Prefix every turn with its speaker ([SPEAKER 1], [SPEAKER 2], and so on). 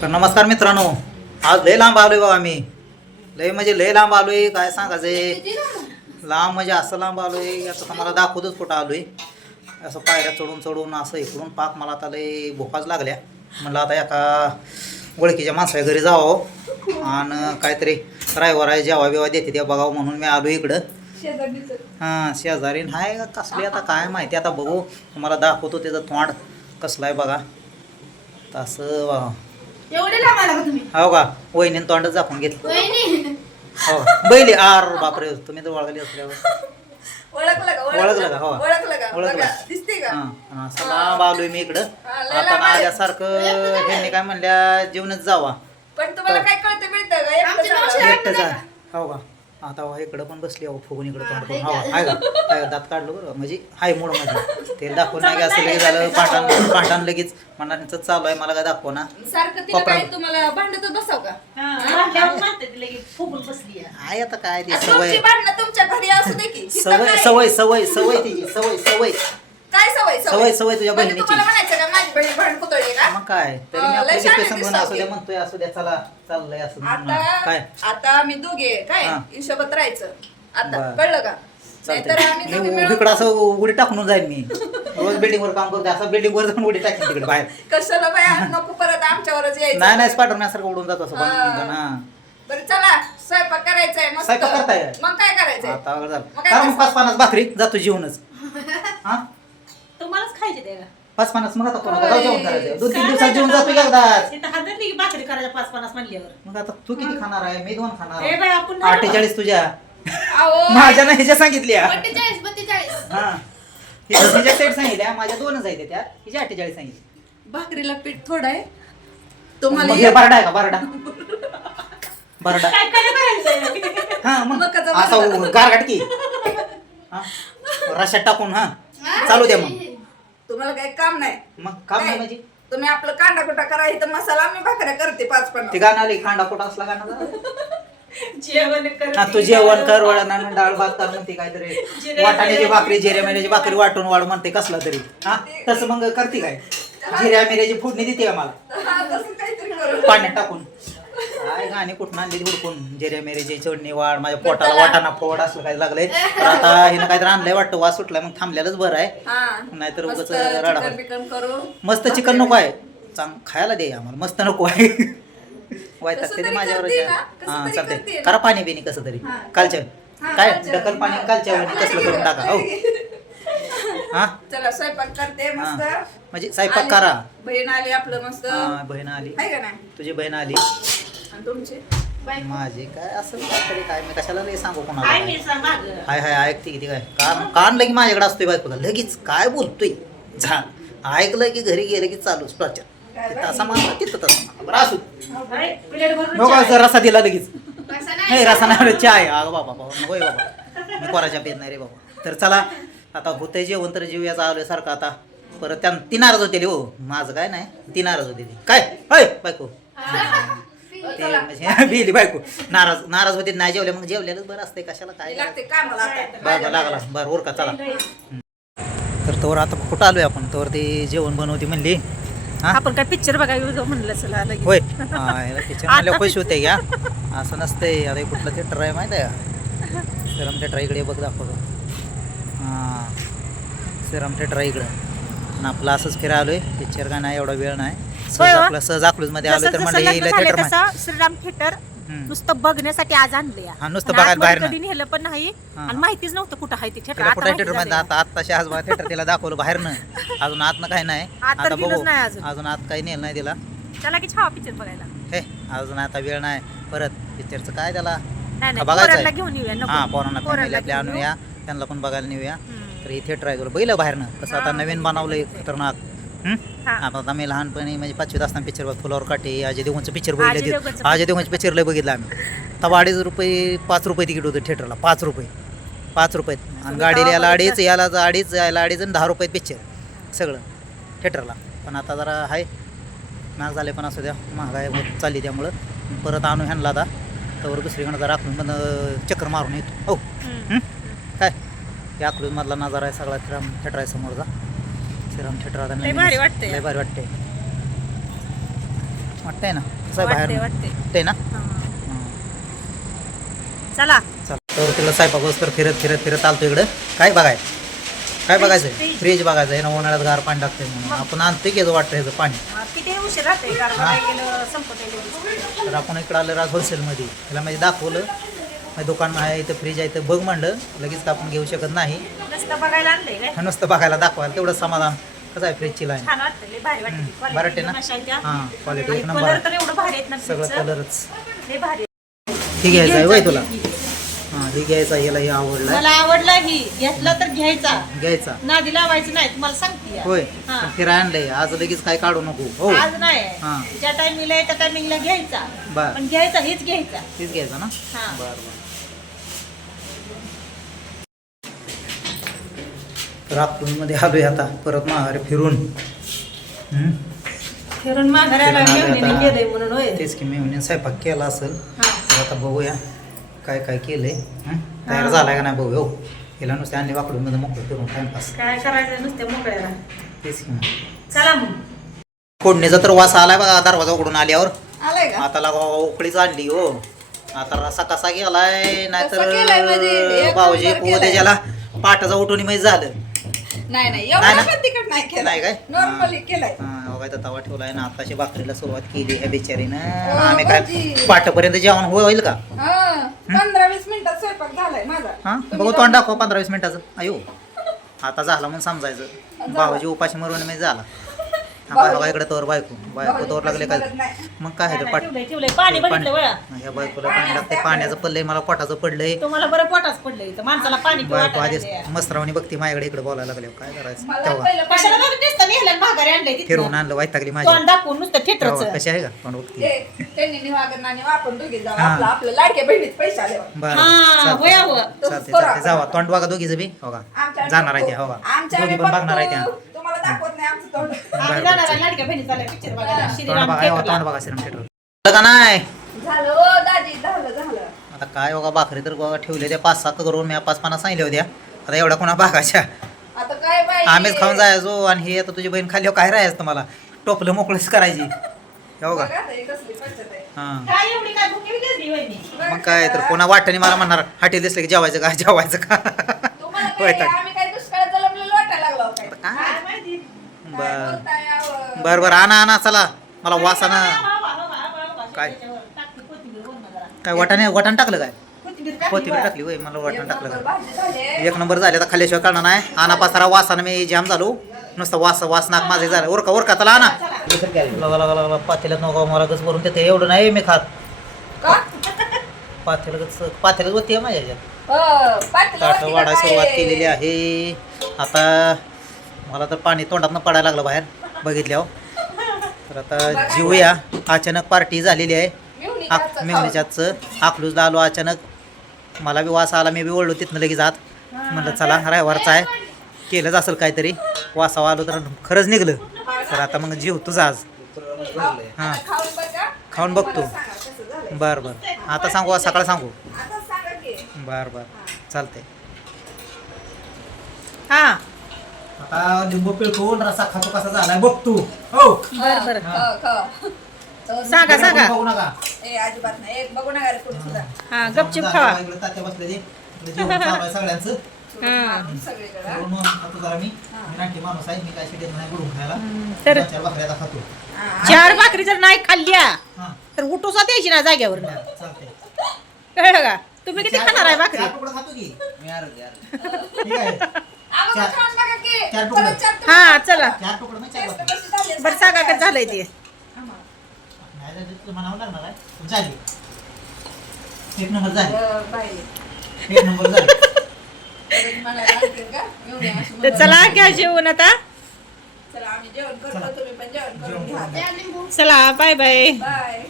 [SPEAKER 1] तर नमस्कार मित्रांनो आज लय लांब आलोय बाबा आम्ही. लय म्हणजे लय लांब आलोय काय सांगायचं लांब म्हणजे असं लांब आलोय याचं तुम्हाला दाखवतच कुठं आलोय. असं पायऱ्या चढून चढून असं इकडून पाक मला आता लय भोकाच लागल्या. म्हणलं आता एका ओळखीच्या माणसाच्या घरी जावं आणि काहीतरी रायवर आहे जेव्हा बिवा देते त्या बघावं म्हणून मी आलो इकडं. हां शेजारी हाय का कसली आता काय माहिती? आता बघू तुम्हाला दाखवतो त्याचं तोंड कसलं आहे बघा. तसं बघा
[SPEAKER 2] एवढे लांब आला का तुम्ही?
[SPEAKER 1] हो का? वहिनीनं तोंडच दाखवून घेतलं.
[SPEAKER 2] वहिनी?
[SPEAKER 1] हो. बैली आर बापरे तुम्ही तर ओळखली असल्यावर.
[SPEAKER 3] ओळखलं का?
[SPEAKER 1] ओळखलं? का? हो.
[SPEAKER 3] ओळखलं का?
[SPEAKER 1] ओळखलं.
[SPEAKER 3] बघा, दिसते का?
[SPEAKER 1] हां हां असं लांब आलोय मी इकडं.
[SPEAKER 3] हा,
[SPEAKER 1] आता. माझ्यासारखं ह्यांनी काय म्हणल्या जेवणच जावा.
[SPEAKER 3] पण तुम्हाला काय कळतं मिळतं का? एकटं सांगा.
[SPEAKER 1] जा. हो का? आता हो इकडं पण बसली अहो फुगून इकडं तोंड करून. हवा आहे का? आहे का? दात काढलं बरं. म्हणजे हाय मूडमध्ये ते दाखवून नाही का असं लगेच झालं पाठाण पाठाण लगेच म्हणायचं चालू आहे मला काय दाखव ना
[SPEAKER 3] सारखं तिला
[SPEAKER 1] कोपरा.
[SPEAKER 3] काय तुम्हाला भांडतच बसाव का
[SPEAKER 1] आहे आता काय ती
[SPEAKER 3] आणि
[SPEAKER 1] सवय
[SPEAKER 3] तुमची भांडणं तुमच्या घरी असू दे की इथं
[SPEAKER 1] सवय
[SPEAKER 3] काय?
[SPEAKER 1] सवय सवय सवय तिची सवय सवय
[SPEAKER 3] काय सवय
[SPEAKER 1] सवय- सवय तुझ्या
[SPEAKER 3] म्हणजे
[SPEAKER 1] बहिणीची.
[SPEAKER 3] तुम्हाला म्हणायचं का माझी बहीण भांड पुतळी का
[SPEAKER 1] मग काय तरी मी
[SPEAKER 3] अं,
[SPEAKER 1] म्हणून असू द्या
[SPEAKER 3] की.
[SPEAKER 1] म्हणतोय असू द्या चला चाललंय असं म्हणून. काय
[SPEAKER 3] आता आता आम्ही दोघे काय
[SPEAKER 1] हा.
[SPEAKER 3] हिशोबात राहायचं आता
[SPEAKER 1] बरं.
[SPEAKER 3] कळलं का नाहीतर आम्ही
[SPEAKER 1] चालतंय
[SPEAKER 3] दोघी
[SPEAKER 1] मी
[SPEAKER 3] मिळून
[SPEAKER 1] इकडं असं उडी टाकून जाईल मी. रोज बिल्डिंग वर काम करते असं बिल्डिंग वर जाऊन उडी टाकेन तिकडे बाहेर.
[SPEAKER 3] कशाला बाया नको परत आमच्यावरच यायचं.
[SPEAKER 1] नाही नाही स्पायडरमॅनसारखं उडून जातो असं
[SPEAKER 3] हा.
[SPEAKER 1] ना.
[SPEAKER 3] बरं चला स्वयंपाक करायचंय मस्त.
[SPEAKER 1] स्वयंपाक करताय?
[SPEAKER 3] मग काय करायचंय?
[SPEAKER 1] आता अवघड झालं.
[SPEAKER 3] मग काय
[SPEAKER 1] कारण
[SPEAKER 3] करणार?
[SPEAKER 1] पाच पन्नास भाकरी जातो जेवणच. हा?
[SPEAKER 4] तुम्हालाच खायचे
[SPEAKER 1] पाच पन्नास मग आता कोणाला?
[SPEAKER 3] होय.
[SPEAKER 1] जाऊ जेवण करायचं. दोन तीन
[SPEAKER 4] काय
[SPEAKER 1] दिवसात जेवण जातो
[SPEAKER 4] आता
[SPEAKER 1] एकदाच.
[SPEAKER 4] इथं हातातली भाकरी करायच्या पाच पन्नास म्हणल्यावर?
[SPEAKER 1] मग आता तू किती खाणार आहे? मी दोन
[SPEAKER 4] ए
[SPEAKER 1] खाणार
[SPEAKER 4] बाई आपण नाही
[SPEAKER 1] अठ्ठेचाळीस तुझ्या. माझ्या नाही ह्याच्या सांगितल्या.
[SPEAKER 2] बत्तेचाळीस बत्तेचाळीस.
[SPEAKER 1] हा. हिच्या सेट सांगितल्या माझ्या दोनच आहेत त्यात. हिच्या अठ्ठेचाळीस सांगितले
[SPEAKER 3] भाकरीला पीठ थोडं आहे.
[SPEAKER 1] मग
[SPEAKER 3] तुम्हाला
[SPEAKER 1] हे बरडा आहे का? बरडा. बरडा.
[SPEAKER 4] काय काय करायचंय
[SPEAKER 1] हा मग.
[SPEAKER 3] मकाचा
[SPEAKER 1] असं
[SPEAKER 3] बरडा.
[SPEAKER 1] गारगाट की. हा. रशात टाकून हा. चालू द्या मग.
[SPEAKER 3] तुम्हाला काही काम नाही.
[SPEAKER 1] मग काम नाही? म्हणजे
[SPEAKER 3] तुम्ही आपलं कांदा कुटा करा इथं मसाला मी भाकऱ्या करते पाच
[SPEAKER 1] ते
[SPEAKER 3] पन्नास
[SPEAKER 1] गाणं आले खांडा कुठं असला गाणं जरा.
[SPEAKER 4] जेवण कर
[SPEAKER 1] हा तू जेवण कर. वळण आण, डाळ भात कर म्हणते काहीतरी. वाटाण्याची भाकरी जिऱ्या मिऱ्याची भाकरी वाटून वाढ म्हणते कसला तरी. हा? तसं मग करते काय? जिऱ्या मिऱ्याची फोडणी देते
[SPEAKER 3] करू.
[SPEAKER 1] पाण्यात टाकून. काय गाणी कुठून आणली हुडकून? जिऱ्या मिऱ्याची चढणी वाढ माझ्या पोटाला. वाटाणा फोड असलं काय लागलंय. तर आता हिनं काहीतरी आणलंय वाटतं वास सुटलाय मग थांबल्यालाच बरं आहे. नाहीतर उगाच राडा मस्त चिकन नको आहे. चांग खायला दे आम्हाला. मस्त नको आहे. वायतात ते
[SPEAKER 3] तरी
[SPEAKER 1] माझ्यावर हा
[SPEAKER 3] तरी ना.
[SPEAKER 1] करा पाणी बिनी कसं तरी. कालच्या
[SPEAKER 3] हा,
[SPEAKER 1] काय. ढकल पाणी. कालच्या वेळी कसलं करून टाका? हो. हा.
[SPEAKER 3] चला स्वयंपाक करते मस्त.
[SPEAKER 1] म्हणजे स्वयंपाक करा.
[SPEAKER 3] बहीण आली आपलं मस्त.
[SPEAKER 1] हा, बहीण आली.
[SPEAKER 3] आहे का नाही?
[SPEAKER 1] तुझी बहीण आली.
[SPEAKER 3] आणि तुमची?
[SPEAKER 1] माझी काय असं काहीतरी काय? मी कशाला लय सांगू
[SPEAKER 4] काय
[SPEAKER 1] कोणाला
[SPEAKER 4] मी सांग माग
[SPEAKER 1] हाय हाय ऐकते किती काय? कान कान लगी माझ्याकडे असतोय बायकोला. लगेच काय बोलतोय? झा ऐकलं की घरी गेलं की चालूच. प्रचार. तिथं असा मानला तिथं तसं मानला बरं असू नको. असं रसा दिला लगेच. नाही
[SPEAKER 2] नाही
[SPEAKER 1] रसा नाही चहा आहे. अगं बाबा बाबा नको बाबा. मी कोराच्या पेत नाही रे बाबा. तर चला आता होतंय जेवण तर जीव याचा आलोय सारखं आता. परत त्या ती नाराज होते हो. माझं काय नाही ती नाराज होते ती काय? होय बायको. ते म्हणजे बिली बायको. नाराज नाराज होते नाही जेवले मग जेवलेलंच बरं असतंय कशाला काय?
[SPEAKER 3] लागते कामाला आता.
[SPEAKER 1] बरं बरं लागला. बरं ओरका चला. तर तोवर आता कुठं आलोय आपण? तोवर ते जेवण बनवते म्हणली.
[SPEAKER 4] आपण काय पिक्चर बघायला जाऊ म्हणलं चला लगेच.
[SPEAKER 1] होय. पिक्चर म्हणल्या पैसे होते घ्या असं नसतंय हे कुठलं थिएटर आहे माहिती आहे? का श्रीराम थिएटर इकडे बघ दाखवतो हां. श्रीराम थिएटर इकडं. आणि आपलं असंच फिरायला आलोय पिक्चर काय नाही एवढा वेळ नाही. सहज
[SPEAKER 5] हो.
[SPEAKER 1] आपलं सहज अकलूजमध्ये आलो
[SPEAKER 5] जसं
[SPEAKER 1] तर म्हणजे
[SPEAKER 5] श्रीराम थिएटर नुसतं बघण्यासाठी आज आणले
[SPEAKER 1] हा, नुसतं बघायला बाहेर.
[SPEAKER 5] कधी नेलं पण नाही.
[SPEAKER 1] हा.
[SPEAKER 5] आणि माहितीच नव्हतं कुठं आहे ते
[SPEAKER 1] तिला
[SPEAKER 5] थिएटर
[SPEAKER 1] कुठे थिएटरमध्ये आता आत्ताशी आज थिएटर तिला दाखवलं बाहेरनं. अजून आतनं काही नाही.
[SPEAKER 5] आत तर
[SPEAKER 1] आता
[SPEAKER 5] गेलोच
[SPEAKER 1] बघू.
[SPEAKER 5] नाही अजून.
[SPEAKER 1] अजून आत काही नेलं नाही तिला.
[SPEAKER 5] त्याला की छावा पिक्चर बघायला.
[SPEAKER 1] हे अजून आता वेळ नाही. परत पिक्चरचं काय त्याला?
[SPEAKER 5] नाही नाही
[SPEAKER 1] बघायचं
[SPEAKER 5] पोरांना
[SPEAKER 1] आहे.
[SPEAKER 5] घेऊन येऊया नको.
[SPEAKER 1] हा पोरांना
[SPEAKER 5] पोरांना
[SPEAKER 1] फॅमिली आपल्या
[SPEAKER 5] घेऊन
[SPEAKER 1] आणूया त्यांना पण बघायला नेऊया.
[SPEAKER 5] हम्म.
[SPEAKER 1] तर हे थिएटर आहे तुला बैल बाहेरनं. कसं आता नवीन बनवलंय खतरनाक. आता आता मी लहानपणी म्हणजे पाचवीत असताना पिक्चर बघ फुलावर काटे अजय देवचं पिक्चर बघितलं
[SPEAKER 5] देवगणचं
[SPEAKER 1] अजय देवचं पिक्चर लय बघितलं आम्ही. तेव्हा अडीच रुपये पाच रुपये तिकीट होतं थिएटरला पाच रुपये. पाच रुपये. आणि गाडीला याला अडीच याला ज- अडीच यायला अडीच आणि दहा रुपये पिक्चर सगळं. थिएटरला पण आता जरा आहे महाग झाले पण असू द्या. महागाई होत चालली त्यामुळं. परत आणू ह्यांना आता. तर दुसरीकडं जरा आखलून पण चक्कर मारून येतो. हो? काय? या मधला नजारा आहे सगळा थिएटर आहे समोरचा. श्रीराम थिएटर आता
[SPEAKER 5] लय
[SPEAKER 1] नवीन-
[SPEAKER 5] भारी वाटतंय.
[SPEAKER 1] लय भारी वाटते। वाटतंय ना? कसं
[SPEAKER 5] वाटते
[SPEAKER 1] बाहेर
[SPEAKER 5] वाटते
[SPEAKER 1] वाटतंय ना?
[SPEAKER 5] हा. चला।
[SPEAKER 1] चल तर तिला स्वयंपाक तर फिरत फिरत फिरत आलतो इकडं. काय बघाय? काय बघायचं
[SPEAKER 5] फ्रीज.
[SPEAKER 1] बघायचं आहे ना उन्हाळ्यात गार पाणी टाकते म्हणून. आपण आणतोय की याचं वाटतं ह्याचं पाणी?
[SPEAKER 5] हा, किती उशीर राहते कारण. काय गेलं संपत आहे लगेच.
[SPEAKER 1] तर आपण इकडं आलं राज होलसेलमध्ये त्याला म्हणजे दाखवलं. म्हणजे दुकान आहे इथं फ्रीज आहे इथं बघ म्हणलं लगेच आपण घेऊ शकत नाही.
[SPEAKER 5] नुसतं बघायला आणलंय काय?
[SPEAKER 1] नुसतं बघायला दाखवायला तेवढं समाधान. कसं आहे फ्रीजची लाईन
[SPEAKER 5] छान वाटतं लय भारी वाटते.
[SPEAKER 1] हम्म,
[SPEAKER 5] Quality
[SPEAKER 1] बरं वाटते ना?
[SPEAKER 5] अशा त्या.
[SPEAKER 1] हां क्वालिटी एक
[SPEAKER 5] आणि
[SPEAKER 1] नंबर.
[SPEAKER 5] कलर
[SPEAKER 1] आहे
[SPEAKER 5] तर एवढं भारी आहेत ना
[SPEAKER 1] सगळं. कलरच
[SPEAKER 5] लय भारी
[SPEAKER 1] हे घ्यायचं आहे वय तुला. हां हे घ्यायचं आहे, याला हे आवडलं.
[SPEAKER 4] मला आवडला ही. घेतला तर घ्यायचा.
[SPEAKER 1] घ्यायचा.
[SPEAKER 4] नादी लावायचं नाही तुम्हाला सांगते
[SPEAKER 1] होय
[SPEAKER 4] हा.
[SPEAKER 1] पण आणलंय. आज लगेच काय काढू नको. हो.
[SPEAKER 4] आज नाही. ज्या टायमिंगला त्या टायमिंगला घ्यायचा.
[SPEAKER 1] बर.
[SPEAKER 4] पण घ्यायचा हेच घ्यायचा.
[SPEAKER 1] तेच घ्यायचं ना?
[SPEAKER 4] हा.
[SPEAKER 1] बर बर. तर मध्ये आलोय आता परत माघारी फिरून हम्म?
[SPEAKER 4] फिरून
[SPEAKER 1] आता.
[SPEAKER 4] म्हणून होय
[SPEAKER 1] तेच की मी स्वयंपाक केला असेल
[SPEAKER 4] हा.
[SPEAKER 1] तर आता बघूया काय काय केलंय हं? तयार झालाय का नाही बघू हो हिला नुसते आणले वाकडून मध्ये मोकळं फिरून टाइमपास
[SPEAKER 4] काय करायचं नुसत्या मोकळ्याला
[SPEAKER 1] तेच की मग.
[SPEAKER 4] चला मग
[SPEAKER 1] फोडणीचा तर वास आलाय बघा दरवाजा उघडून आल्यावर
[SPEAKER 3] आलाय का
[SPEAKER 1] आता लागा उकळीच आणली हो आता रसा कसा गेलाय
[SPEAKER 3] कसा केलाय म्हणजे?
[SPEAKER 1] नाहीतर
[SPEAKER 3] एक
[SPEAKER 1] भाऊजी
[SPEAKER 3] केलाय.
[SPEAKER 1] त्याच्याला पाटाचा उठून माहीत झालं
[SPEAKER 3] नाही नाही.
[SPEAKER 1] नाही
[SPEAKER 3] एवढं
[SPEAKER 1] ना?
[SPEAKER 3] पण तिकट नाही केलं.
[SPEAKER 1] नाही काय?
[SPEAKER 3] नॉर्मली केलाय.
[SPEAKER 1] हा, तवा ठेवलाय ना. आताशी भाकरीला सुरुवात केली ह्या बिचारीनं.
[SPEAKER 3] हो,
[SPEAKER 1] आम्ही काय
[SPEAKER 3] भाऊजी.
[SPEAKER 1] पाटापर्यंत जेवण हो- होईल का?
[SPEAKER 3] हा पंधरा वीस मिनिटात स्वयंपाक झालाय माझा.
[SPEAKER 1] हा? बघू तोंड दाखव पंधरा वीस मिनिटाचं. अयो आता झालं म्हणून समजायचं. भाऊजी उपाशी मरून मी झाला. हा, बघा इकडे तोर बायको. बायको तोर लागले काय. मग काय आहे ते पाट
[SPEAKER 4] ठेवलंय ठेवलंय पाणी बघितलं वळा
[SPEAKER 1] ह्या बायकोला पाणी लागते पाण्याचं पडलंय मला पोटाचं पडलंय.
[SPEAKER 4] तुम्हाला बरं पोटाच पडलंय इथं माणसाला पाणी पिऊ
[SPEAKER 1] बायको
[SPEAKER 4] वाटायला
[SPEAKER 1] आधीच
[SPEAKER 4] लागलंय.
[SPEAKER 1] मस्त्रावणी बघते माझ्याकडे इकडे बोलायला लागले. काय करायचं? तेव्हा.
[SPEAKER 3] पहिलं
[SPEAKER 4] कशाला
[SPEAKER 3] पाणी-
[SPEAKER 4] बरं नुसतं नेहलं माघारी आणलंय तिथनं?
[SPEAKER 1] फिरवून आणलं वैतागली माझी.
[SPEAKER 4] तोंड दाखवून नुसतं
[SPEAKER 1] तेव्हा
[SPEAKER 4] ठेटरच
[SPEAKER 1] कशी आहे का? तोंड बघते
[SPEAKER 3] ते- त्यांनी निवागण आणि आपण दोघी जाऊ
[SPEAKER 1] हा.
[SPEAKER 3] आपलं आपलं लाडक्या बहिणीत पैसे आले
[SPEAKER 1] बरं
[SPEAKER 4] हा,
[SPEAKER 1] चालतंय.
[SPEAKER 4] होय, होय.
[SPEAKER 1] चालतंय चालतंय. जावा तोंड बघा दोघीचं बी. हो का?
[SPEAKER 3] आमच्या
[SPEAKER 1] जाणार आहे त्या हो का?
[SPEAKER 3] आमच्या
[SPEAKER 1] दोघी पण बघणार आहे त्या.
[SPEAKER 3] दाखवत नाही आमचं तोंड.
[SPEAKER 4] आम्ही
[SPEAKER 1] बरं,
[SPEAKER 4] जाणार आहे
[SPEAKER 1] चालेल.
[SPEAKER 4] लाडक्या बहिणी चालल्या पिक्चर बघायला
[SPEAKER 1] तोंड
[SPEAKER 4] श्रीराम
[SPEAKER 1] बघा हो,
[SPEAKER 4] theaterला.
[SPEAKER 1] तोंड बघा श्रीराम थिएटर का नाही?
[SPEAKER 3] झालं ओ दाजी झालं झालं.
[SPEAKER 1] आता काय बघा भाकरी तर बघा ठेवले त्या पाच सात करून मी पाच पाना सांगितल्या होत्या. आता एवढ्या कोणा भागाच्या?
[SPEAKER 3] आता काय बाई
[SPEAKER 1] आम्हीच खाऊन जायचो आणि हे आता तुझी बहीण खाली काय राहायचं तुम्हाला? टोपलं मोकळीच करायची. हो का
[SPEAKER 3] बघा आता ही कसली पद्धत आहे.
[SPEAKER 1] हां.
[SPEAKER 4] काय एवढी काय भुकी बी घेतली वहिनी?
[SPEAKER 1] मग काय तर कोणा वाटणी मला म्हणणार हॉटेल दिसलं की जेवायचं का जेवायचं का?
[SPEAKER 3] तुम्हाला
[SPEAKER 1] होय
[SPEAKER 3] काय
[SPEAKER 1] तर.
[SPEAKER 3] आम्ही काय दुष्काळात जलमलेलो वाटायला लागलो काय
[SPEAKER 1] काय
[SPEAKER 4] काय माहिती
[SPEAKER 3] काय
[SPEAKER 1] बर? बर बर आणा आणा चला. मला वासानं काय? काय वाटाणे वाटाण टाकलं काय? कोथिंबीर टाकली होय मला वाटाण टाकलं काय. एक नंबर झाले आता खाल्ल्याशिवाय करणार नाही. आणा पासारा वासानं मी जाम झालो. नुसतं वास वास नाक माझे झालं. उरका उरका चला आणा. लगा लगा लगा पातेल्यात नको मला गच भरून देते. एवढं नाही मी खात? पातेलं गच होती माझ्या ह्याच्यात.
[SPEAKER 3] हो,
[SPEAKER 1] ताट वाढायला? सुरुवात केलेली आहे. आता मला तर पाणी तोंडातनं पडायला लागलं बाहेर बघितल्यावर. तर आता जीवूया अचानक पार्टी झालेली आहे.
[SPEAKER 3] मेहुणीच्या
[SPEAKER 1] आजचं अकलूजला आलो अचानक. मला बी वास आला मी बी ओढलो तिथनं लगेच आत. म्हणलं चला रविवारचा आहे. केलंच असेल काहीतरी. वासावा आलो तर खरंच निघलं. तर आता मग जीव तुझा आज. हां.
[SPEAKER 3] खाऊन बघा.
[SPEAKER 1] खाऊन बघतो. बरं बरं. आता सांगू सकाळ सांगू? बरं बरं. चालतंय.
[SPEAKER 5] हा.
[SPEAKER 1] आता लिंबू पिळकून रसा खातो कसा झालाय बघ तू. हो.
[SPEAKER 5] बर बर.
[SPEAKER 3] खाऊ, खाऊ. तर
[SPEAKER 5] सांगा सांगा.
[SPEAKER 1] बघू नका.
[SPEAKER 3] ए अजिबात नाही. एक बघू नका रे कोणी सुद्धा
[SPEAKER 5] हा गपचिप खावा.
[SPEAKER 1] इकडे तात्या बसलेली. इकडे जेवण चालू आहे सगळ्यांचं.
[SPEAKER 5] हा.
[SPEAKER 3] सगळीकडे. हा.
[SPEAKER 1] जेवण म्हणून खातो जरा मी. मी नाट्य माणूस आहे मी काय शिकेत नाही बुडून खायला.
[SPEAKER 5] तर
[SPEAKER 1] दोन चार भाकऱ्या आता खातो.
[SPEAKER 3] हा.
[SPEAKER 5] चार भाकरी जर नाही खाल्ल्या
[SPEAKER 1] हा.
[SPEAKER 5] तर उठूसा द्यायची ना जाग्यावर
[SPEAKER 1] चालतंय.
[SPEAKER 5] कळलं का? तुम्ही किती खाणार आहे भाकरी?
[SPEAKER 1] चार तुकडं खातो की? ठीक आहे.
[SPEAKER 3] अगोदर
[SPEAKER 1] चार-
[SPEAKER 3] की.
[SPEAKER 1] चार तुकडं.
[SPEAKER 5] हा चला.
[SPEAKER 1] चार तुकडं चार
[SPEAKER 5] बरं सांगा कसं झालंय ते?
[SPEAKER 1] नाही झाली तर म्हणावं लागणार आहे. झाली. एक नंबर झाली.
[SPEAKER 3] अ, बाई.
[SPEAKER 1] एक नंबर झाली.
[SPEAKER 3] परत म्हणायला लागतील का? येऊन या अशी
[SPEAKER 5] तर
[SPEAKER 3] म्हणून.
[SPEAKER 5] चला घ्या जेवण आता.
[SPEAKER 3] चला आम्ही जेवण करतो तुम्ही पण जेवण
[SPEAKER 1] जेवण
[SPEAKER 3] करून घ्या.
[SPEAKER 1] करून
[SPEAKER 2] द्या लिंबू
[SPEAKER 5] चला बाय बाय
[SPEAKER 3] बाय